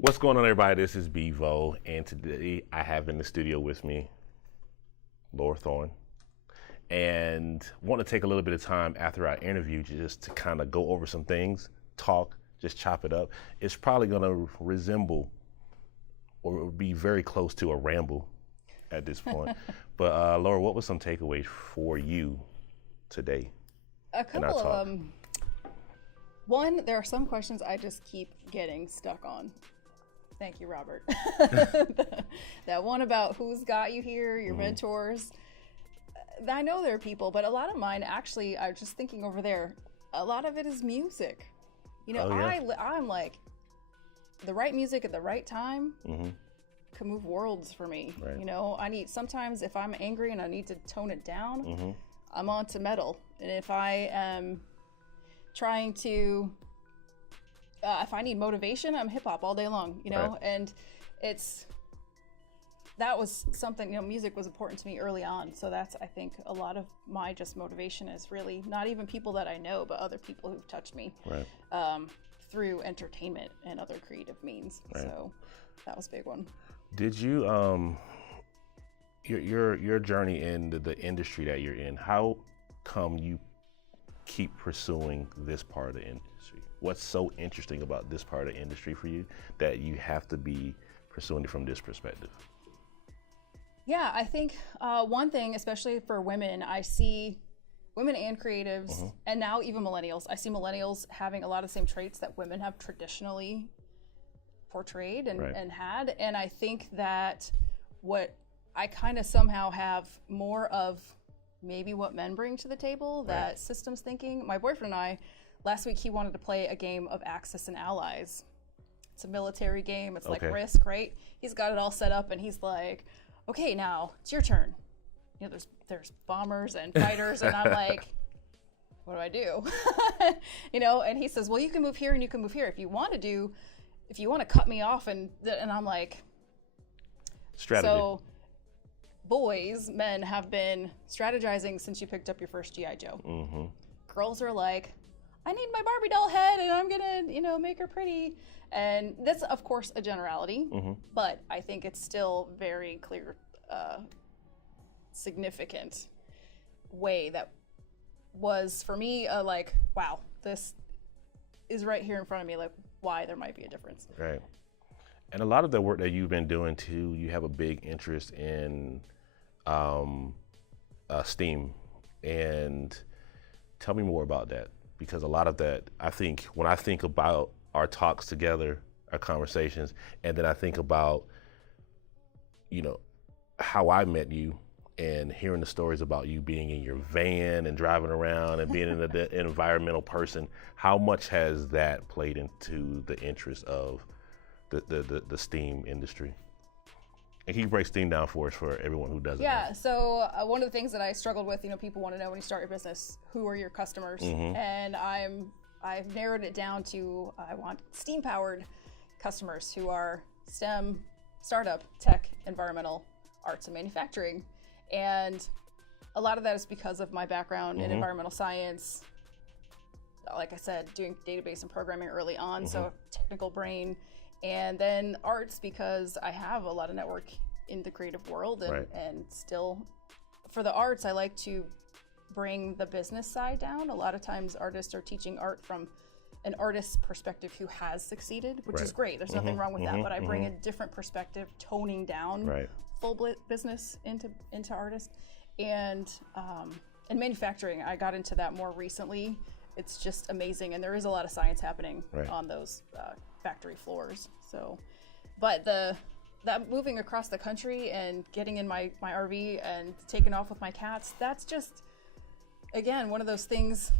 What's going on, everybody? This is Bevo, and today I have in the studio with me Thorne, and want to take a little bit of time after our interview just to kind of go over some things, talk, just chop it up. It's probably going to resemble or be very close to a ramble at this point. But Laura, what was some takeaways for you today? A couple of them. One, there are some questions I just keep getting stuck on. Thank you, Robert. That one about who's got you here, your mentors. I know there are people, but a lot of mine actually, I was just thinking over there, a lot of it is music. You know, I'm like, the right music at the right time can move worlds for me. Right. You know, sometimes if I'm angry and I need to tone it down, I'm on to metal. And if I am trying to, if I need motivation, I'm hip hop all day long, you know? Right. And that was something, you know, music was important to me early on. So that's, I think, a lot of my just motivation is really not even people that I know, but other people who've touched me through entertainment and other creative means. Right. So that was a big one. Did you, your journey in the industry that you're in, how come you keep pursuing this part of the industry? What's so interesting about this part of the industry for you that you have to be pursuing it from this perspective? Yeah, I think one thing, especially for women, I see women and creatives, and now even millennials, I see millennials having a lot of the same traits that women have traditionally portrayed and had. And I think that what I kind of somehow have more of maybe what men bring to the table, that systems thinking. My boyfriend and I, last week, he wanted to play a game of Axis and Allies. It's a military game. It's like Risk, right? He's got it all set up, and he's like, okay, now it's your turn. You know, there's bombers and fighters, and I'm like, what do I do? You know, and he says, well, you can move here and you can move here. If you want to cut me off, and I'm like, strategy. So men have been strategizing since you picked up your first G.I. Joe. Girls are like, I need my Barbie doll head and I'm gonna, you know, make her pretty. And that's, of course, a generality, but I think it's still very clear, significant way that was, for me, like, wow, this is right here in front of me, like, why there might be a difference. Right. And a lot of the work that you've been doing, too, you have a big interest in S.T.E.A.M. And tell me more about that, because a lot of that, I think, when I think about our talks together, our conversations, and then I think about, you know, how I met you and hearing the stories about you being in your van and driving around and being an environmental person, how much has that played into the interest of the S.T.E.A.M. industry? And can you break S.T.E.A.M. down for us, for everyone who doesn't know? Yeah, so one of the things that I struggled with, you know, people want to know when you start your business, who are your customers? And I've narrowed it down to, I want STEAM-powered customers who are STEM, startup, tech, environmental, arts, and manufacturing. And a lot of that is because of my background in environmental science. Like I said, doing database and programming early on, so technical brain. And then arts, because I have a lot of network in the creative world, and still, for the arts, I like to bring the business side down. A lot of times artists are teaching art from an artist's perspective who has succeeded, which is great. There's nothing wrong with that, but I bring a different perspective, toning down full business into artists. And in manufacturing, I got into that more recently. It's just amazing, and there is a lot of science happening on those factory floors. So, but that moving across the country and getting in my RV and taking off with my cats, that's just, again, one of those things.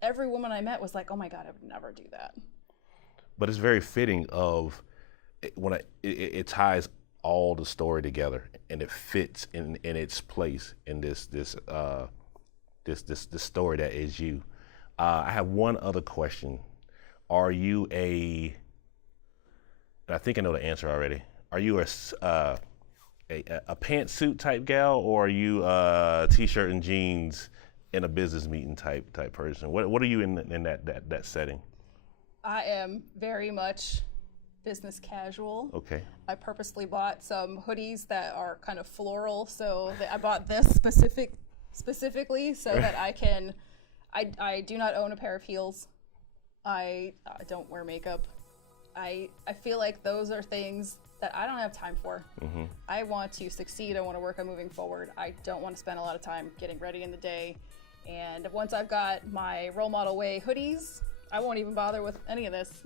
Every woman I met was like, oh my God, I would never do that. But it's very fitting of when it ties all the story together, and it fits in its place in this story that is you. I have one other question. Are you and I think I know the answer already. Are you a pantsuit type gal, or are you a t-shirt and jeans in a business meeting type person? What are you in that setting? I am very much business casual. Okay. I purposely bought some hoodies that are kind of floral, so I bought this specifically so that I can. I do not own a pair of heels. I don't wear makeup. I feel like those are things that I don't have time for. I want to succeed. I want to work on moving forward. I don't want to spend a lot of time getting ready in the day. And once I've got my Role Model Way hoodies, I won't even bother with any of this.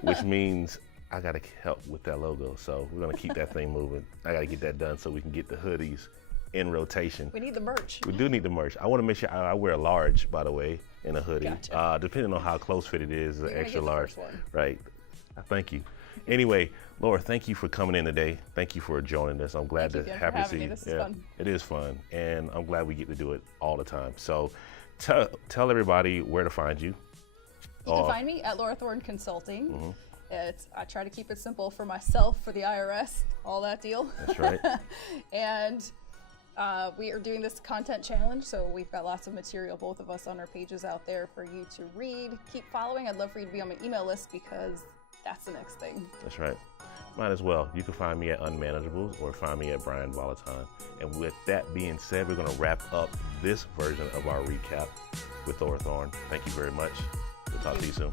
Which means I got to help with that logo. So we're going to keep that thing moving. I got to get that done so we can get the hoodies in rotation. We need the merch. We do need the merch. I want to make sure I wear a large, by the way, in a hoodie. Gotcha. Depending on how close fit it is, an extra large. One. Right. Thank you. Anyway, Laura, thank you for coming in today. Thank you for joining us. I'm glad happy to see you. This is fun. It is fun, and I'm glad we get to do it all the time. So, tell everybody where to find you. You can find me at Laura Thorne Consulting. I try to keep it simple for myself, for the IRS, all that deal. That's right. And we are doing this content challenge, so we've got lots of material, both of us, on our pages out there for you to read. Keep following. I'd love for you to be on my email list because that's the next thing. That's right. Might as well. You can find me at Unmanageables or find me at Brian Volatile. And with that being said, we're going to wrap up this version of our recap with Laura Thorne. Thank you very much. We'll talk to you soon.